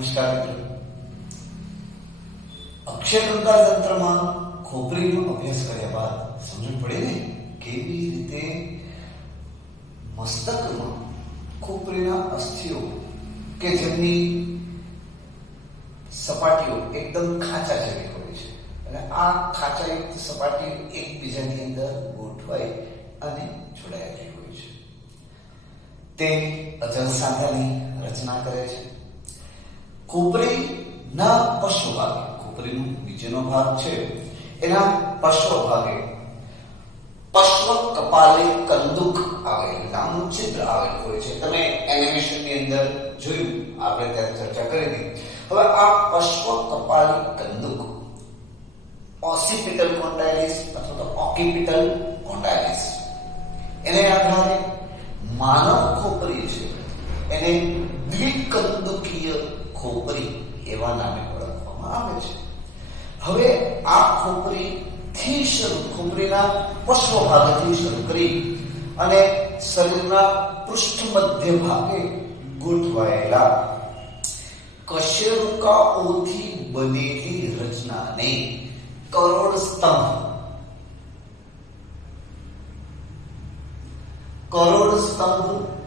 નમસ્કાર મિત્રો. અક્ષયકંકાર તંત્રમાં ખોપરીનો અભ્યાસ કર્યા બાદ સમજણ પડે ને કેવી રીતે મસ્તકમાં ખોપરીના અસ્થિઓ કે જેમની સપાટીઓ એકદમ ખાચા જેવી હોય છે અને આ ખાચાયુક્ત સપાટીઓ એકબીજાની અંદર ગોઠવાઈ અને જોડાયેલી હોય છે. તે અચલ સાંધાની રચના કરે છે. ખોપરીના પશ્વ ભાગે, ખોપરીનો નીચેનો ભાગ છે એના પશ્વ ભાગે પશ્વ કપાલી કંદુક આવેલ નામનું ચિત્ર આવેલું હોય છે. તમે એનિમેશનની અંદર જોયું, આપણે ત્યારે ચર્ચા કરી હતી. હવે આ પશ્વ કપાલી કંદુક ઓસિપિટલ કોન્ડાઇલિસ અથવા તો ઓકિપિટલ કોન્ડાઇલિસ એને આધારે માનવ ખોપરી છે એને દ્વિકંદુકીય ખોપરી એવા નામે ઓળખવામાં આવે છે. હવે આ ખોપરીના પશ્વ ભાગથી શરૂ કરી અને શરીરના પૃષ્ઠ મધ્ય ભાગે ગોઠવાયેલા કશેરુકાઓથી બનેલી રચનાને કરોડ સ્તંભ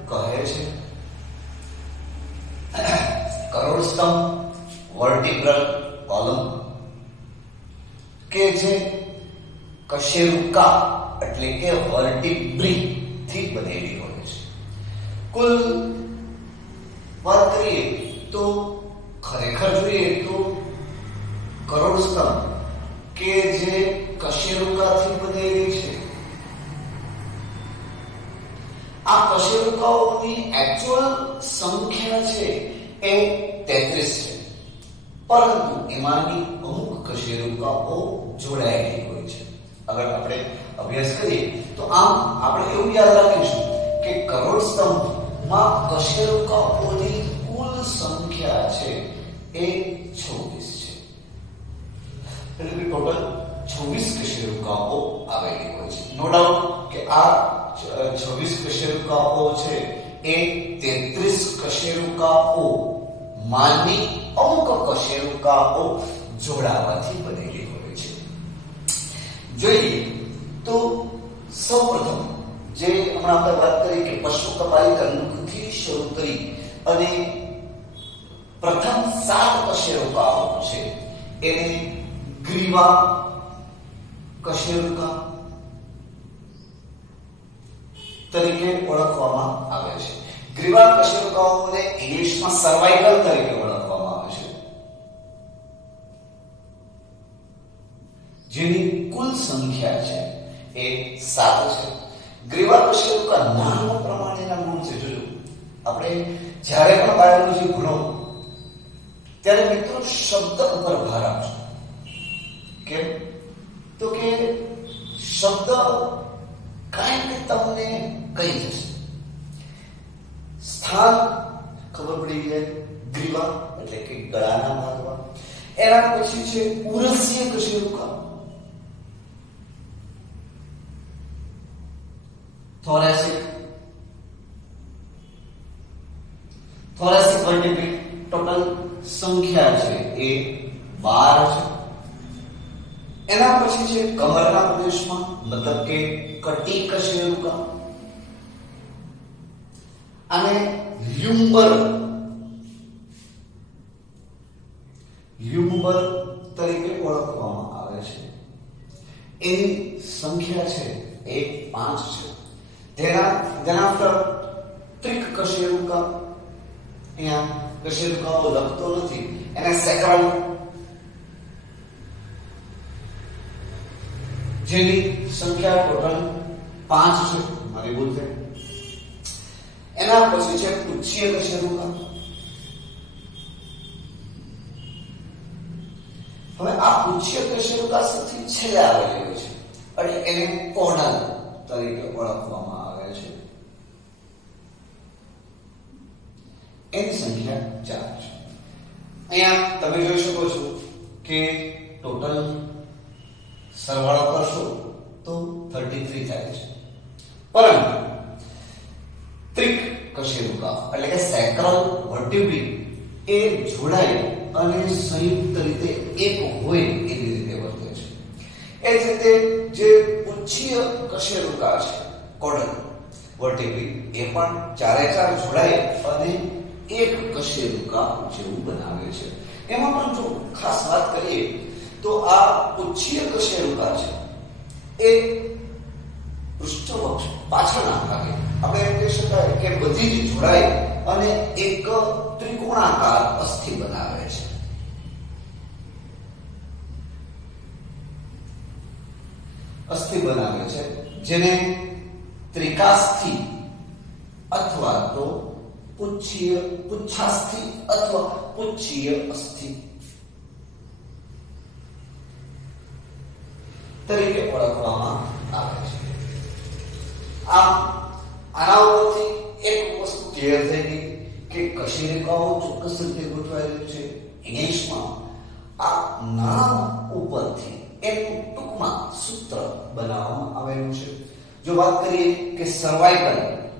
કહે છે. કરોડ સ્તંભ વર્ટિબ્રલ કોલમ કે જે કશેરુકા એટલે કે વર્ટિબ્રી થી બનેલી હોય છે. કુલ વાત કરીએ તો ખરેખર જોઈએ તો કરોડ સ્તંભ કે જે કશેરુકાથી બનેલી છે આ કશેરુકાઓની એકચ્યુઅલ સંખ્યા છે એ 33 છે, પરંતુ એમાંની અમુક કશેરુકાઓ જોડાયેલી હોય છે. અગર આપણે અભ્યાસ કરીએ તો આમ આપણે એવું યાદ રાખીશું કે કરોડ સ્તંભમાં કશેરુકાઓની કુલ સંખ્યા છે એ 26 છે. એટલે કે ટોટલ 26 કશેરુકાઓ આવેલી હોય છે. નો ડાઉટ કે આ 26 કશેરુકાઓ છે એ 33 કશેરુકાઓ માની અમુક કશેરુકાઓ જોડાવાથી બનેલી હોય છે. જોઈએ તો સૌપ્રથમ જે હમણાં આપણે વાત કરી કે પશ્વ કપાલી કંદુકથી શરૂ કરી અને પ્રથમ 7 કશેરુકાઓ છે એને ગ્રીવા કશેરુકા તરીકે ઓળખવામાં આવે છે. ગ્રીવા કશેરુકાઓને ઇંગ્લિશમાં સર્વાઇકલ તરીકે ઓળખવામાં આવે છે, જેની કુલ સંખ્યા છે એ 7 છે. ગ્રીવા કશેરુકા નામ પ્રમાણેના ગુણ છે. જોજો, આપણે જ્યારે પણ બાયોલોજી ભણો ત્યારે મિત્રો શબ્દ ઉપર ભાર આપજો. કેમ? તો કે શબ્દ કાંઈક તમને કહી જશે. સ્થાન ખબર પડી જાય, ગ્રીવા એટલે કે ગળાના ભાગમાં. એના પછી છે ઉરસ્ય કશેરુકા, થોરેસિક વર્ટિબ્રી. ટોટલ સંખ્યા છે એ 12 છે. એના પછી છે કમરના પ્રદેશમાં મતલબ કે કટી કશેરુકા અને લ્યુમ્બર તરીકે ઓળખવામાં આવે છે. એની સંખ્યા છે એ 5 છે. તેના પર ત્રિક કશેરુકા, અહીંયા કશેરુકાઓ લખતો નથી, એને સેક્રલ, જેની સંખ્યા ટોટલ 5 છે. મારી ભૂલ છે. એના પછી છે પુચ્છ્ય કશેરુકા. હવે આ પુચ્છ્ય કશેરુકા સૌથી છેલ્લે આવેલી હોય છે અને એને કોર્નલ તરીકે ઓળખવામાં આવે છે. એની સંખ્યા 4 છે. અહીંયા તમે જોઈ શકો છો કે ટોટલ સરવાળો કરશો તો 33 થાય છે, પરંતુ ત્રિક કશેરુકા એટલે કે સેક્રલ વર્ટિબ્રી એ જોડાય અને સંયુક્ત રીતે એક હોય એવી રીતે વર્તે છે. એ જ રીતે જે પુચ્છીય કશેરુકા છે કોડલ વર્ટેબ્રી, એ પણ ચારે ચાર જોડાય અને એક કશેરુકા જેવું બનાવે છે. એમાં પણ જો ખાસ વાત કરીએ તો આ પુચ્છીય કશેરુકા છે એ પૃષ્ઠવક્ષ પાછળના ભાગે આપણે એમ કહી શકાય કે બધી જ જોડાય અને એક ત્રિકોણાકાર અસ્થિ બનાવે છે. અસ્થિ બનાવે છે જેને ત્રિકાસ્થિ અથવા તો પુચ્છાસ્થિ અથવા પુચ્છીય અસ્થિ તરીકે ઓળખવામાં આવે છે. આમ આના ઉપરથી એક વસ્તુ ક્લિયર થઈ ગઈ કે કશેરુકાઓ ચોક્કસ રીતે ગોઠવાયેલું છે. ઇંગ્લિશમાં આ નામ ઉપરથી એનું ટૂંકમાં સૂત્ર બનાવવામાં આવેલું છે. જો વાત કરીએ કે સર્વાઇકલ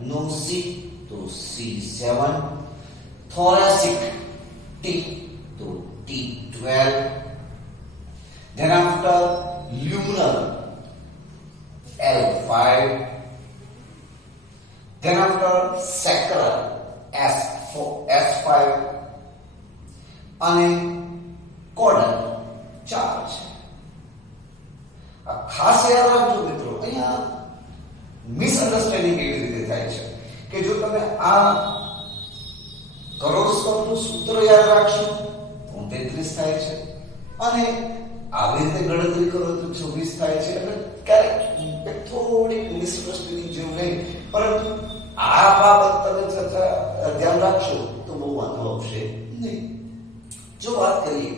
નો સી તો C7, thoracic T તો T12, then after lunar L5, then after sacral S5 અને કોડલ 4 છે. આ ખાસ યાદ રાખજો મિત્રો, અહીંયા મિસઅન્ડરસ્ટેન્ડિંગ એવી રીતે થાય છે કે જો તમે આ કરોડ સ્તંભનું સૂત્ર યાદ રાખશો તો 33 થાય છે અને આવી રીતે ગણતરી કરો તો 24 થાય છે. એટલે ક્યારેક થોડીક મિસઅન્ડરસ્ટેન્ડિંગ જેવું નહીં, પરંતુ આ બાબત તમે ધ્યાન રાખશો તો બહુ વાંધો આવશે નહીં. જો વાત કરીએ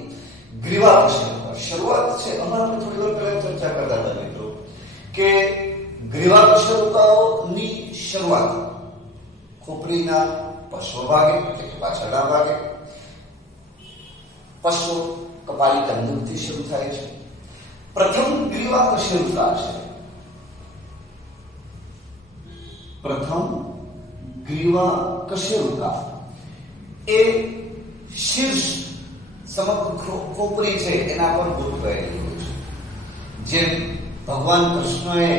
ગ્રીવા કશેરુકા, શરૂઆત છે હમણાં આપણે થોડી વાર પહેલા ચર્ચા કરતા હતા મિત્રો કે ગ્રીવા કશેરુકાઓની શરૂઆત ખોપરીના પશ્વ ભાગે એટલે કે પાછળના ભાગે પશ્વ કપાલી કંદુકથી શરૂ થાય છે. પ્રથમ ગ્રીવા કશેરુકા છે, પ્રથમ ગ્રીવા કશેરુકા એ શીર્ષ સમગ્ર ખોપરી છે એના પર ગોઠવાયેલું હોય છે. જેમ ભગવાન કૃષ્ણએ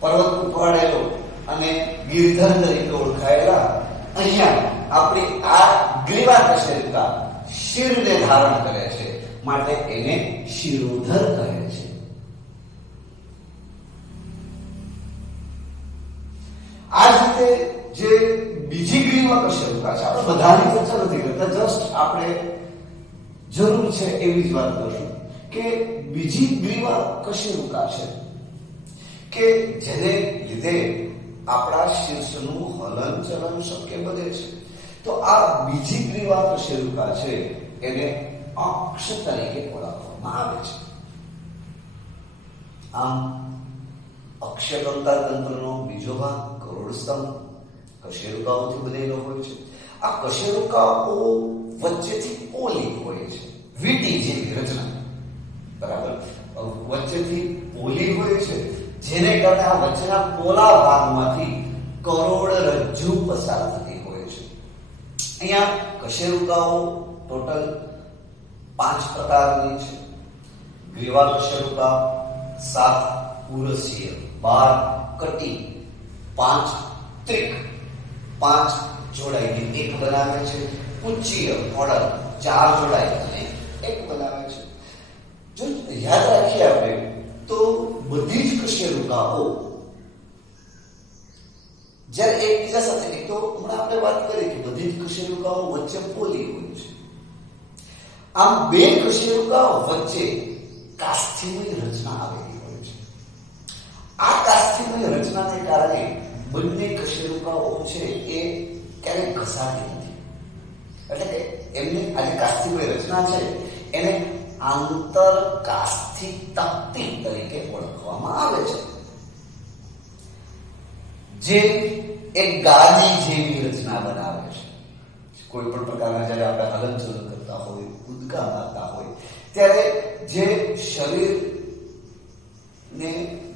પર્વત ઉપાડેલો અને ગિરધર તરીકે ઓળખાયેલા, અહીંયા આપણી આ ગ્રીવા કશેરુકા શિરને ધારણ કરે છે માટે એને શિરોધર કહે છે. આ જ રીતે જે બીજી ગ્રીવા કશેરુકા છે, આપણે બધાની ચર્ચા નથી કરતા, જસ્ટ આપણે જરૂર છે એવી જ વાત કરશું કે બીજી ગ્રીવા કશેરુકા છે કે જેને લીધે આપણા શીર્ષનું હલન ચલન શક્ય બને છે. તો આ બીજી ગ્રીવા કશેરુકા છે એને અક્ષ તરીકે ઓળખવામાં આવે છે. આમ અક્ષકંતા તંત્રનો બીજો ભાગ કરોડ સ્તંભ કશેરુકાઓથી બનેલો હોય છે. આ કશેરુકાઓ વચ્ચેથી પોલી હોય છે, વીટી જેવી રચના, બરાબર, વચ્ચેથી પોલી હોય છે જેને કારણે આ વચ્ચેના પોલા ભાગમાંથી કરોડરજ્જુ પસાર થતી હોય છે. અહીંયા કશેરુકાઓ ટોટલ 5 પ્રકારની છે. ગ્રીવા કશેરુકા 7 પુરસીય, 12 કટી, 5 ત્રિક, 5 જોડાઈને એક બનાવે છે. પુચ્છીય મોડલ 4 જોડાય અને એક બનાવે છે. જો યાદ રાખીએ આપણે તો બધી જ કશેરુકાઓ જ્યારે એકબીજા સાથે, એક તો હમણાં આપણે વાત કરી કે બધી જ કશેરુકાઓ વચ્ચે પોલી હોય છે. આમ બે કશેરુકાઓ વચ્ચે કાસ્થિમય રચના આવેલી હોય છે. આ કાસ્થિમય રચનાને કારણે બંને કશેરુકાઓ છે એ ક્યારેય ઘસાતી નથી. એટલે કે એમની આ જે કાસ્થિમય રચના છે એને આંતરકાસ્થિ તક્તિ તરીકે ઓળખવામાં આવે છે, જે એક ગાદી જેવી રચના બનાવે છે. કોઈ પણ પ્રકારના જ્યારે આપણે હલનચલન કરતા હોય, કૂદકા મારતા હોય ત્યારે જે શરીરને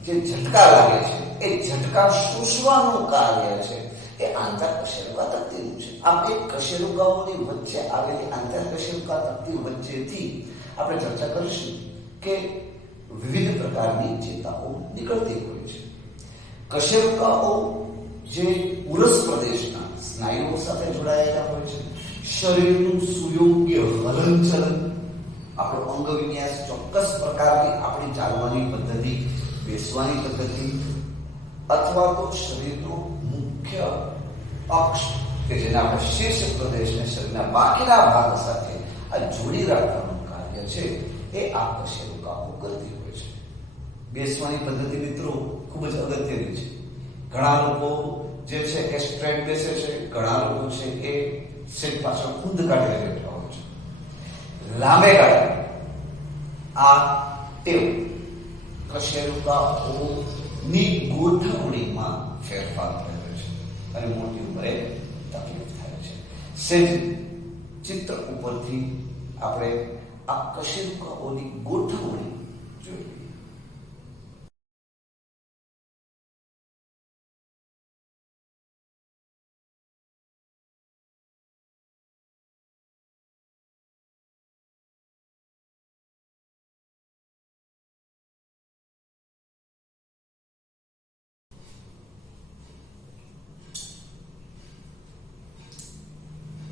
જે ઝટકા લાગે છે એ ઝટકા શોષવાનું કાર્ય છે એ આંતરકશેરુકા તંતુનું છે. આ બે કશેરુકાઓની વચ્ચે આવેલી આંતરકશેરુકા તંતુ વચ્ચેથી આપણે ચર્ચા કરીશું કે વિવિધ પ્રકારની ચેતાઓ નીકળતી હોય છે. કશેરુકાઓ જે ઉરસ પ્રદેશના સ્નાયુઓ સાથે જોડાયેલા હોય છે. શરીરનું સુયોગ્ય હલનચલન, આપણો અંગ વિન્યાસ, ચોક્કસ પ્રકારની આપણી ચાલવાની પદ્ધતિ, બેસવાની પદ્ધતિ, અથવા તો શરીરનો મુખ્ય અક્ષ કે જેને આપણે શીર્ષ પ્રદેશને શરીરના બાકીના ભાગ સાથે આ જોડી રાખવાનું કાર્ય છે એ આ કશેરુકાઓ કરતી હોય છે. બેસવાની પદ્ધતિ મિત્રો ખૂબ જ અગત્યની છે. ઘણા લોકો જે છે એ સ્ટ્રેટ બેસે છે, ઘણા લોકો છે એ સીટ પાછળ ઊંધ કાઢીને બેઠા હોય છે. લાંબે ગાળે આ ટેવ કશેરુકાઓની ગોઠવણીમાં ફેરફાર થયો છે અને મોટી ઉંમરે તકલીફ થાય છે. સેજ ચિત્ર ઉપરથી આપણે આ કશેરુકાઓની ગોઠવણી જોઈએ.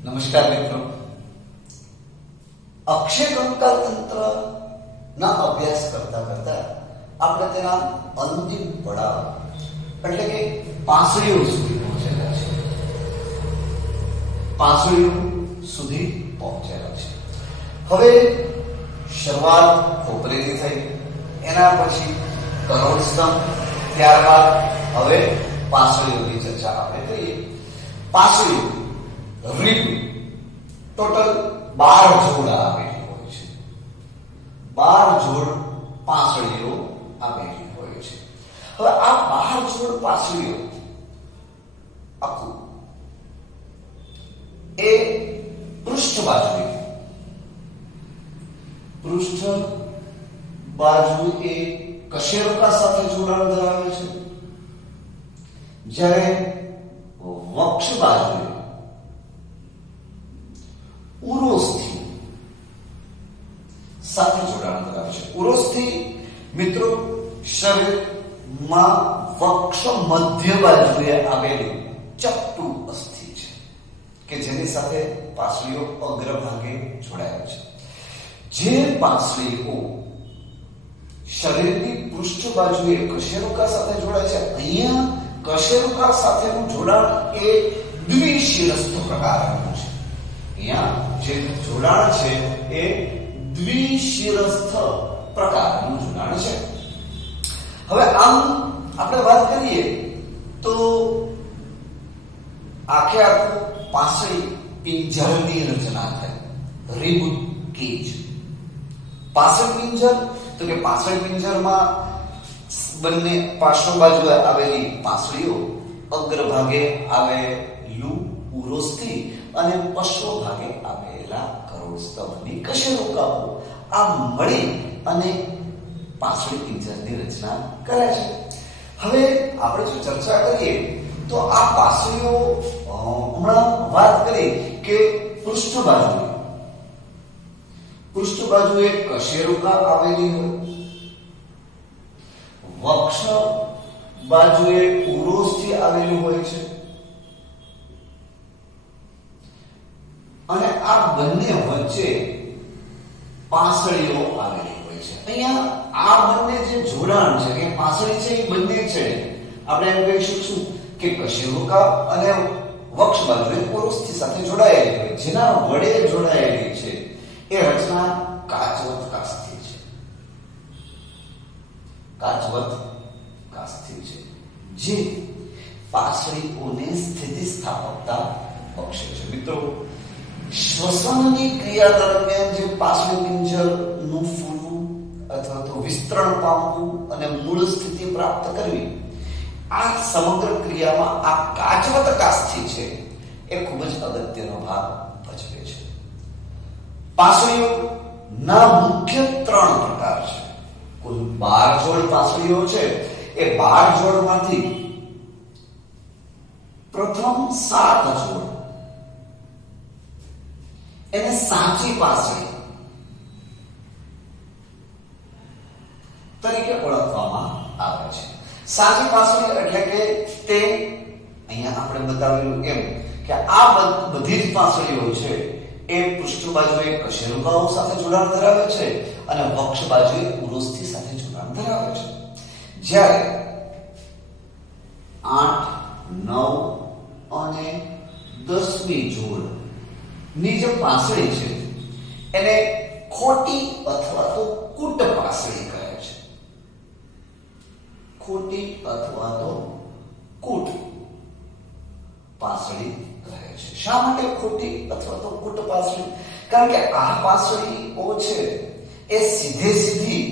નમસ્કાર મિત્રો, અક્ષયકંકાલ તંત્રના અભ્યાસ કરતા કરતા આપણે તેના અંતિમ પડાવ એટલે કે પાંસળીઓ સુધી પહોંચેલા છે. પાંસળીઓ સુધી પહોંચેલા છે. હવે શરૂઆત ખોપરેથી થઈ, એના પછી કરોડસ્તંભ, ત્યારબાદ હવે પાંસળીઓની ચર્ચા આપણે કરીએ. પાંસળીઓ રીબ ટોટલ 12 જોડ આવેલી હોય છે. 12 જોડ પાંસળીઓ આવેલી હોય છે. હવે આ 12 જોડ પાંસળીઓ આખું એ પૃષ્ઠ બાજુ એ કશેરુકા સાથે જોડાણ ધરાવે છે, જ્યારે વક્ષ બાજુ ઉરોસ્થિ સાથે જોડાણ ધરાવે છે. ઉરોસ્થિ મિત્રો શરીરમાં વક્ષ મધ્ય બાજુએ આવેલું ચપટું અસ્થિ છે કે જેની સાથે પાંસળીઓ અગ્રભાગે જોડાયેલ છે. જે પાંસળીઓ શરીરની પૃષ્ઠ બાજુએ કશેરુકા સાથે જોડાય છે, અહીંયા કશેરુકા સાથેનું જોડાણ એ દ્વિશિરસ્થ પ્રકારનું છે. અહીંયા જે જોડાણ છે એ દ્વિશિરસ્થ પ્રકારનું જોડાણ છે. હવે આમ આપણે વાત કરીએ તો આખું પાંસળી પિંજરની રચના થાય, રીબ કેજ. પાંસળી પિંજર તો કે પાંસળી પિંજરમાં બંને પાર્શ્વ બાજુએ આવેલી પાંસળીઓ, અગ્રભાગે આવેલું ઉરોસ્થિ અને પશ્વ ભાગે આવેલા કરોડસ્તંભની કશેરુકાઓ આ મળી અને પાંસળી પિંજરની રચના કરે છે. હવે આપણે જો ચર્ચા કરીએ તો આ પાંસળીઓ હમણાં વાત કરી કે પૃષ્ઠ બાજુએ કશેરુકા આવેલી હોય, વક્ષ બાજુએ ઉરોસ્થિ આવેલું હોય છે અને આ બંને વચ્ચે પાંસળીઓ આવેલી હોય છે. અહીંયા આ બંને જે જોડાણ છે કે પાંસળી છે એ બંને છે આપણે એમ કહી શકશું કે કશેરુકા અને વક્ષ બાજુએ ઉરોસ્થિ સાથે જોડાયેલી હોય, જેના વડે જોડાયેલી છે એ રચના કાચવત કાસ્થિ છે. કાચવત કાસ્થિ છે જે પાંસળીઓને સ્થિતિસ્થાપકતા બક્ષે છે. મિત્રો, શ્વસનની ક્રિયા દરમિયાન જે પાંસળી પિંજરનું ફૂલવું અથવા તો વિસ્તરણ પામવું અને મૂળ સ્થિતિ પ્રાપ્ત કરવી, આ સમગ્ર ક્રિયામાં આ કાચવત કાસ્થિ છે એ ખૂબ જ અગત્યનો ભાગ ભજવે છે. પાંસળીઓના મુખ્ય 3 પ્રકાર છે. કુલ 12 જોડ પાંસળીઓ છે. એ 12 જોડમાંથી પ્રથમ 7 જોડ એને સાચી પાસળી તરીકે ઓળખવામાં આવે છે. સાચી પાસળી એટલે કે તે અહીંયા આપણે બતાવેલું એમ કે આ બધી જ પાસળીઓ છે એ પૃષ્ઠ બાજુએ કશેરુકાઓ સાથે જોડાણ ધરાવે છે અને વક્ષ બાજુએ ઉરોસ્થિ સાથે જોડાણ ધરાવે છે. જ્યારે 8, 9 અને 10મી જોડ ની જે પાસળી છે એને ખોટી અથવા તો કૂટ પાસળી કહે છે. ખોટી અથવા તો કૂટ પાસળી કહે છે. શા માટે ખોટી અથવા તો કૂટ પાસળી? કારણ કે આ પાસળીઓ છે એ સીધી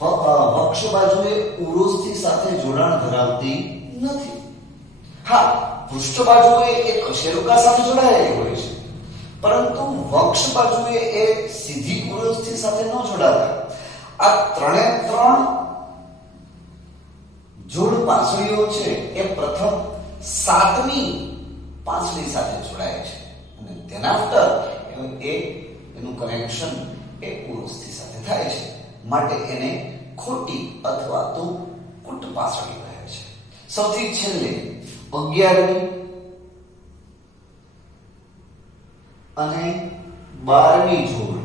વક્ષ બાજુએ ઉરોસ્થિ સાથે જોડાણ ધરાવતી નથી. હા, પૃષ્ઠ બાજુએ એ કશેરુકા સાથે જોડાયેલી હોય છે, પરંતુ વક્ષ બાજુએ એ સીધી ઉરોસ્થિ સાથે ન જોડાતા આ ત્રણે ત્રણ જોડ પાસળીઓ છે એ પ્રથમ 7મી પાસળી સાથે જોડાય છે અને તેના આફ્ટર એનું કનેક્શન એ ઉરોસ્થિ સાથે થાય છે. માટે એને ખોટી અથવા તો કૂટ પાસળી કહે છે. સૌથી છેલ્લે 11મી અને 12મી જોડ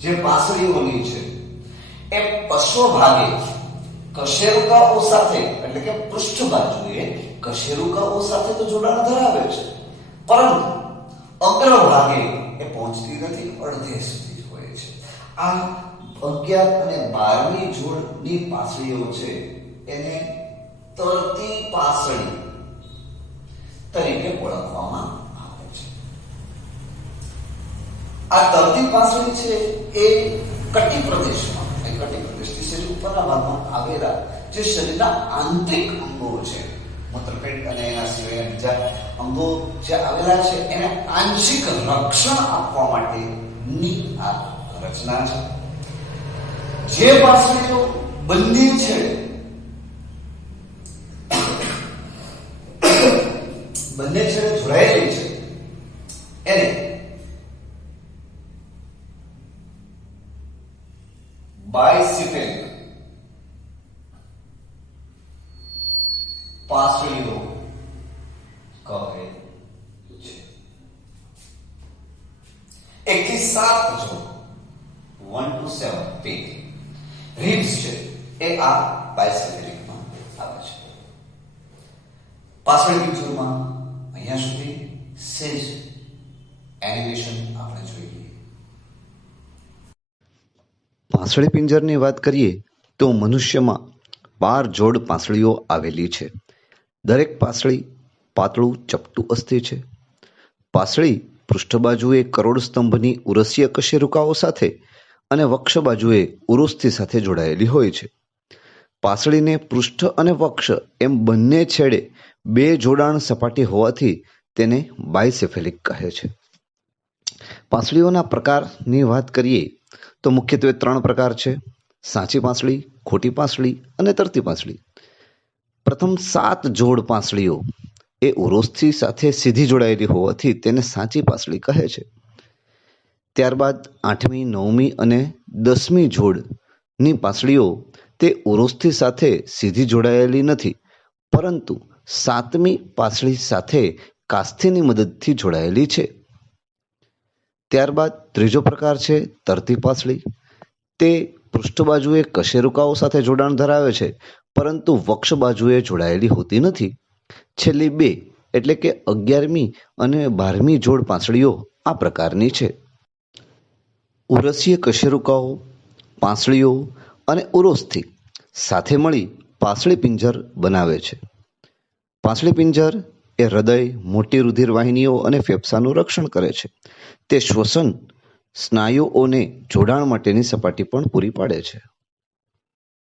જે પાસળીઓની છે એ પશ્વ ભાગે કશેરુકાઓ સાથે એટલે કે પૃષ્ઠ બાજુએ કશેરુકાઓ સાથે તો જોડાણ ધરાવે છે, પરંતુ અગ્ર ભાગે એ પહોંચતી નથી, અડધે સુધી હોય છે. આ 11 અને 12મી જોડની પાસળીઓ છે એને તરતી પાસળી તરીકે ઓળખવામાં આવે છે. આ તરતી પાસળી છે એ કટી પ્રદેશમાં કટી શરીર ઉપરના ભાગમાં આવેલા જે શરીરના આંતરિક અંગો છે, મૂત્રપિંડ અને એના સિવાયના બીજા અંગો જે આવેલા છે એને આંશિક રક્ષણ આપવા માટેની આ રચના છે. જે પાસળીઓ બંને છે બંને છેડે જોડાયેલી છે એને બાયસિફેલિક પાસળીઓ કહે છે. 1 થી 7 જોડ 1 to 7 પીક રિબ્સ છે એ આ બાયસિફેલિકમાં આવે છે. પાસળી પિક્ચરમાં અહીંયા સુધી સેજ એનિમેશન આપણે જોઈ લઈએ. પાસળી પિંજરની વાત કરીએ તો મનુષ્યમાં 12 જોડ પાસળીઓ આવેલી છે. દરેક પાસળી પાતળું ચપટું અસ્થિ છે. પાસળી પૃષ્ઠ બાજુએ કરોડસ્તંભની ઉરસીય કશેરુકાઓ સાથે અને વક્ષ બાજુએ ઉરોસ્થિ સાથે જોડાયેલી હોય છે. પાસળીને પૃષ્ઠ અને વક્ષ એમ બંને છેડે 2 જોડાણ સપાટી હોવાથી તેને બાયસેફેલિક કહે છે. પાસળીઓના પ્રકારની વાત કરીએ તો મુખ્યત્વે 3 પ્રકાર છે: સાચી પાસળી, ખોટી પાસળી અને તરતી પાસળી. પ્રથમ 7 જોડ પાસળીઓ એ ઉરોસ્થિ સાથે સીધી જોડાયેલી હોવાથી તેને સાચી પાસળી કહે છે. ત્યારબાદ 8મી, 9મી અને 10મી જોડની પાસળીઓ તે ઉરોસ્થિ સાથે સીધી જોડાયેલી નથી, પરંતુ 7મી પાસળી સાથે કાસ્થિની મદદથી જોડાયેલી છે. ત્યારબાદ ત્રીજો પ્રકાર છે તરતી પાસળી. તે પૃષ્ઠ બાજુએ કશેરુકાઓ સાથે જોડાણ ધરાવે છે, પરંતુ વક્ષ બાજુએ જોડાયેલી હોતી નથી. છેલ્લી 2 એટલે કે 11મી અને 12મી જોડ પાસળીઓ આ પ્રકારની છે. ઉરસીય કશેરુકાઓ, પાસળીઓ અને ઉરોસ્થિ સાથે મળી પાસળી પિંજર બનાવે છે. પાસળી પિંજર એ હૃદય, મોટી રુધિર વાહિનીઓ અને ફેફસાનું રક્ષણ કરે છે. તે શ્વસન સ્નાયુઓને જોડાણ માટેની સપાટી પણ પૂરી પાડે છે.